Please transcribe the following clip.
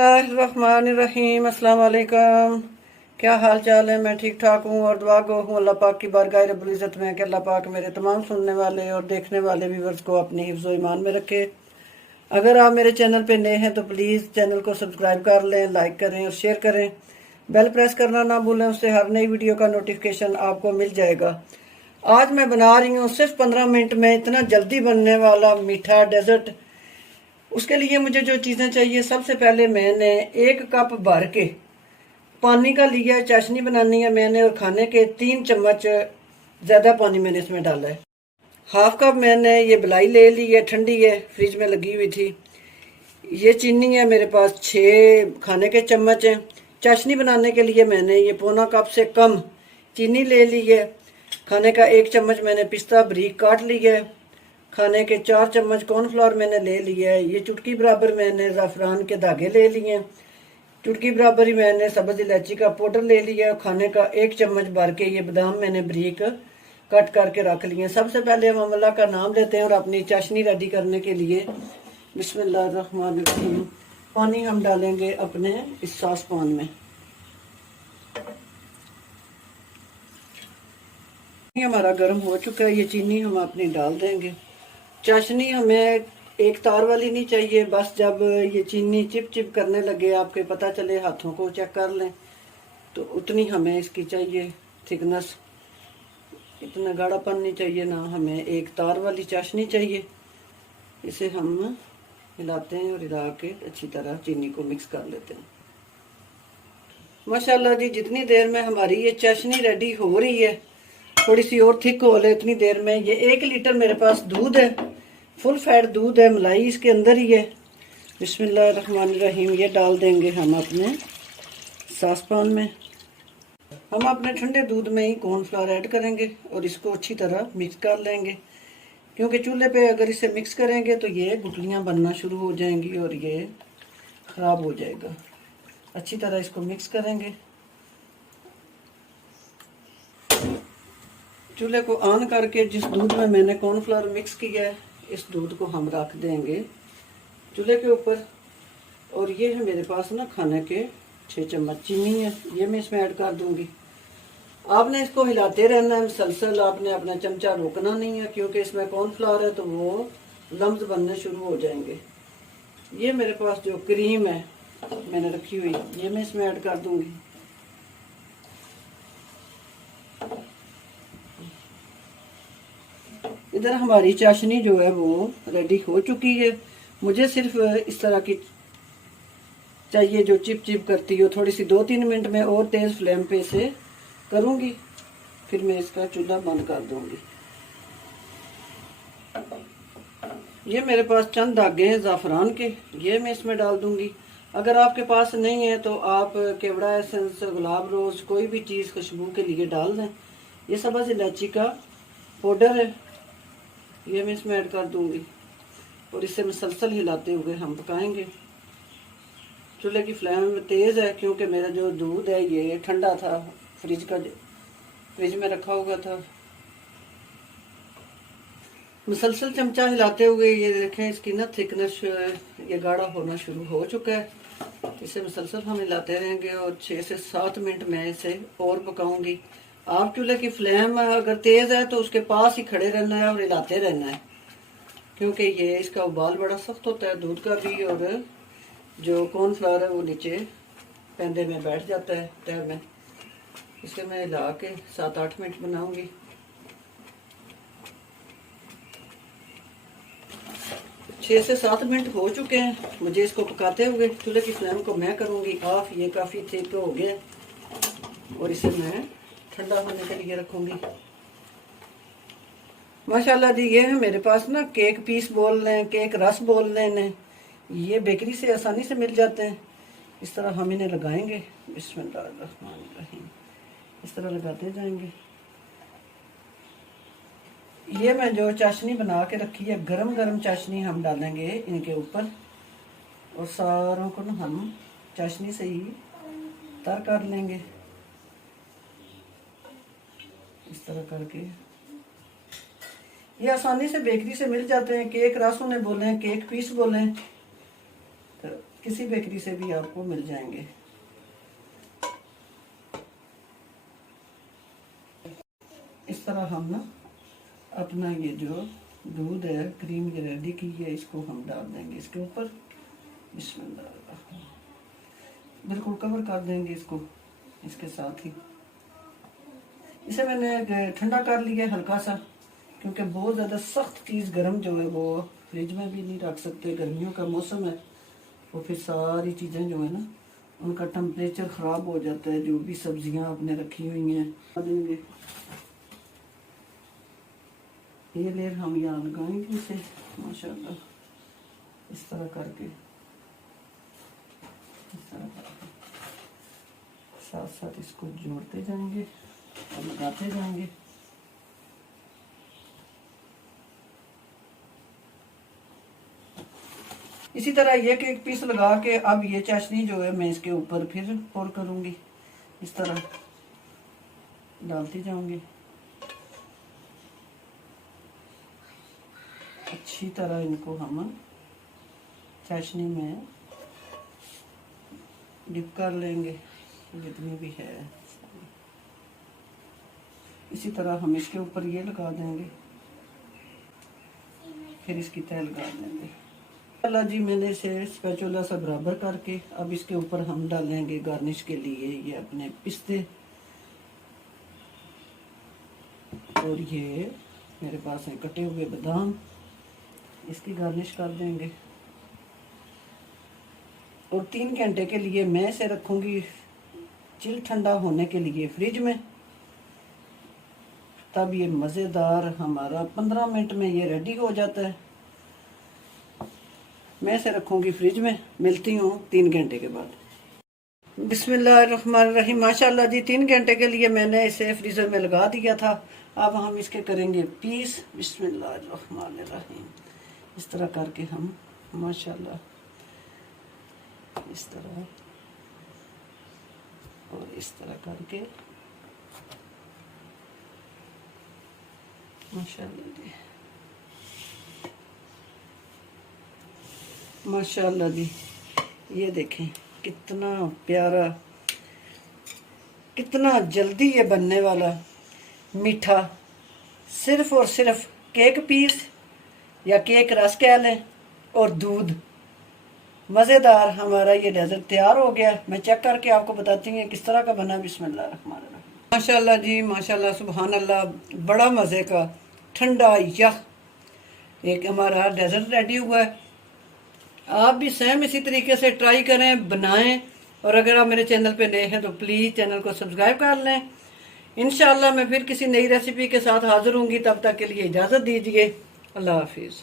बिस्मिल्लाहिर्रहमानिर्रहीम। अस्सलाम वालेकुम। क्या हाल चाल है? मैं ठीक ठाक हूँ और दुआ गो हूँ अल्लाह पाक की बारगाह रब्बुल इज़्ज़त में कि अल्लाह पाक मेरे तमाम सुनने वाले और देखने वाले व्यूअर्स को अपनी हिफ्ज़ व ईमान में रखे। अगर आप मेरे चैनल पे नए हैं तो प्लीज़ चैनल को सब्सक्राइब कर लें, लाइक करें और शेयर करें। बेल प्रेस करना ना भूलें, उससे हर नई वीडियो का नोटिफिकेशन आपको मिल जाएगा। आज मैं बना रही हूँ सिर्फ 15 मिनट में इतना जल्दी बनने वाला मीठा डेजर्ट। उसके लिए मुझे जो चीज़ें चाहिए, सबसे पहले मैंने 1 कप भर के पानी का लिया है। चाशनी बनानी है मैंने और खाने के 3 चम्मच ज़्यादा पानी मैंने इसमें डाला है। 1/2 कप मैंने ये बलाई ले ली है, ठंडी है, फ्रिज में लगी हुई थी। ये चीनी है मेरे पास, 6 खाने के चम्मच हैं। चाशनी बनाने के लिए मैंने ये 1/4 कप से कम चीनी ले ली है। खाने का 1 चम्मच मैंने पिस्ता बारीक काट लिया है। खाने के 4 चम्मच कॉर्नफ्लोर मैंने ले लिया है। ये चुटकी बराबर मैंने ज़ाफ़रान के धागे ले लिए हैं। चुटकी बराबर ही मैंने सब्ज़ इलायची का पाउडर ले लिया है। खाने का 1 चम्मच भर के ये बादाम मैंने बारीक कट करके रख लिए हैं। सबसे पहले हम अल्लाह का नाम लेते हैं और अपनी चाशनी रेडी करने के लिए बिस्मिल्लाहिर्रहमानिर्रहीम पानी हम डालेंगे अपने इस सॉस पैन में। हमारा गर्म हो चुका है, ये चीनी हम अपनी डाल देंगे। चाशनी हमें एक तार वाली नहीं चाहिए, बस जब ये चीनी चिप चिप करने लगे, आपके पता चले, हाथों को चेक कर लें, तो उतनी हमें इसकी चाहिए थिकनेस। इतना गाढ़ापन नहीं चाहिए, ना हमें एक तार वाली चाशनी चाहिए। इसे हम हिलाते हैं और हिला के अच्छी तरह चीनी को मिक्स कर लेते हैं। माशाल्लाह जी, जितनी देर में हमारी ये चाशनी रेडी हो रही है, थोड़ी सी और थिक हो ले, इतनी देर में ये 1 लीटर मेरे पास दूध है, फुल फैट दूध है, मलाई इसके अंदर ही है। बिस्मिल्लाहिर्रहमानिर्रहीम ये डाल देंगे हम अपने सॉस पैन में। हम अपने ठंडे दूध में ही कॉर्नफ्लोर ऐड करेंगे और इसको अच्छी तरह मिक्स कर लेंगे, क्योंकि चूल्हे पे अगर इसे मिक्स करेंगे तो ये गुठलियाँ बनना शुरू हो जाएंगी और ये ख़राब हो जाएगा। अच्छी तरह इसको मिक्स करेंगे। चूल्हे को ऑन करके जिस दूध में मैंने कॉर्नफ्लोर मिक्स किया है, इस दूध को हम रख देंगे चूल्हे के ऊपर। और ये है मेरे पास ना खाने के 6 चम्मच चीनी है, ये मैं इसमें ऐड कर दूंगी। आपने इसको हिलाते रहना है मुसलसल, आपने अपना चमचा रोकना नहीं है, क्योंकि इसमें कॉर्नफ्लोर है तो वो लम्स बनने शुरू हो जाएंगे। ये मेरे पास जो क्रीम है मैंने रखी हुई, ये मैं इसमें ऐड कर दूंगी। इधर हमारी चाशनी जो है वो रेडी हो चुकी है। मुझे सिर्फ इस तरह की चाहिए जो चिप चिप करती हो, थोड़ी सी 2-3 मिनट में और तेज़ फ्लेम पे इसे करूँगी, फिर मैं इसका चूल्हा बंद कर दूँगी। ये मेरे पास चंद धागे हैं ज़ाफ़रान के, ये मैं इसमें डाल दूँगी। अगर आपके पास नहीं है तो आप केवड़ा एसेंस, गुलाब रोज़, कोई भी चीज़ खुशबू के लिए डाल दें। ये सब्ज़ इलायची का पाउडर है, ये मैं इसमें ऐड कर दूँगी और इसे मुसलसल हिलाते हुए हम पकाएंगे। चूल्हे की फ्लेम तेज़ है, क्योंकि मेरा जो दूध है ये ठंडा था, फ्रिज में रखा हुआ था। मुसलसल चमचा हिलाते हुए ये देखें इसकी ना थिकनेस ये गाढ़ा होना शुरू हो चुका है। इसे मुसलसल हम हिलाते रहेंगे और 6 से 7 मिनट में इसे और पकाऊंगी। आप चूल्हे की फ्लेम अगर तेज़ है तो उसके पास ही खड़े रहना है और हिलाते रहना है, क्योंकि ये इसका उबाल बड़ा सख्त होता है दूध का भी, और जो कॉर्नफ्लोर है वो नीचे पैंदे में बैठ जाता है तह में। इसे मैं हिला के 7-8 मिनट बनाऊंगी। छः से 7 मिनट हो चुके हैं मुझे इसको पकाते हुए। चूल्हे की फ्लेम को मैं करूंगी ऑफ। ये काफ़ी थिक हो गया और इसे मैं ठंडा होने के लिए रखूंगी। माशाल्लाह जी, ये है मेरे पास ना केक पीस बोल रहे हैं, केक रस बोल रहे हैं, ये बेकरी से आसानी से मिल जाते हैं। इस तरह हम इन्हें लगाएंगे। बिस्मिल्लाहिर्रहमानिर्रहीम इस तरह लगाते जाएंगे। ये मैं जो चाशनी बना के रखी है, गरम गरम चाशनी हम डालेंगे इनके ऊपर और सारों को ना हम चाशनी से ही तर कर लेंगे इस तरह करके। ये आसानी से बेकरी से मिल जाते हैं। केक रस उन्हें बोले, केक पीस बोले, तो किसी बेकरी से भी आपको मिल जाएंगे। इस तरह हम ना अपना ये जो दूध है, क्रीम ये रेडी की है, इसको हम डाल देंगे इसके ऊपर। बिस्मिल्लाह, बिल्कुल कवर कर देंगे इसको इसके साथ ही। इसे मैंने ठंडा कर लिया हल्का सा, क्योंकि बहुत ज़्यादा सख्त चीज़ गर्म जो है वो फ्रिज में भी नहीं रख सकते। गर्मियों का मौसम है, वो फिर सारी चीज़ें जो है ना उनका टेम्परेचर ख़राब हो जाता है। जो भी सब्जियां आपने रखी हुई हैं देंगे। ये लेयर हम यहाँ लगाएंगे इसे माशाल्लाह इस तरह करके, साथ साथ इसको जोड़ते जाएंगे और लगाते जाएंगे। इसी तरह ये एक पीस लगा के अब ये चाशनी जो है मैं इसके ऊपर फिर पोर करूंगी। इस तरह डालती जाऊंगी, अच्छी तरह इनको हम चाशनी में डिप कर लेंगे जितनी भी है। इसी तरह हम इसके ऊपर ये लगा देंगे, फिर इसकी तह लगा देंगे। अल्लाह जी, मैंने इसे स्पैचुला से बराबर करके अब इसके ऊपर हम डालेंगे गार्निश के लिए ये अपने पिस्ते, और ये मेरे पास है कटे हुए बादाम, इसकी गार्निश कर देंगे। और 3 घंटे के लिए मैं इसे रखूंगी चिल ठंडा होने के लिए फ्रिज में, तब ये मज़ेदार हमारा 15 मिनट में ये रेडी हो जाता है। मैं इसे रखूंगी फ्रिज में, मिलती हूँ 3 घंटे के बाद। बिस्मिल्लाहिर्रहमानिर्रहीम, माशाल्लाह जी 3 घंटे के लिए मैंने इसे फ्रीजर में लगा दिया था। अब हम इसके करेंगे पीस। बिस्मिल्लाहिर्रहमानिर्रहीम, इस तरह करके हम माशाल्लाह इस तरह और इस तरह करके माशाल्लाह जी, माशाल्लाह जी, ये देखें कितना प्यारा, कितना जल्दी ये बनने वाला मीठा। सिर्फ और सिर्फ केक पीस या केक रस कह लें और दूध, मज़ेदार हमारा ये डेजर्ट तैयार हो गया। मैं चेक करके आपको बताती हूँ किस तरह का बना। बिस्मिल्लाहिर्रहमानिर्रहीम, माशाल्लाह जी माशाल्लाह, सुभान अल्लाह, बड़ा मज़े का ठंडा यह एक हमारा डेजर्ट रेडी हुआ है। आप भी सेम इसी तरीके से ट्राई करें, बनाएं। और अगर आप मेरे चैनल पे नए हैं तो प्लीज़ चैनल को सब्सक्राइब कर लें। इंशाल्लाह मैं फिर किसी नई रेसिपी के साथ हाजिर होंगी, तब तक के लिए इजाज़त दीजिए। अल्लाह हाफिज़।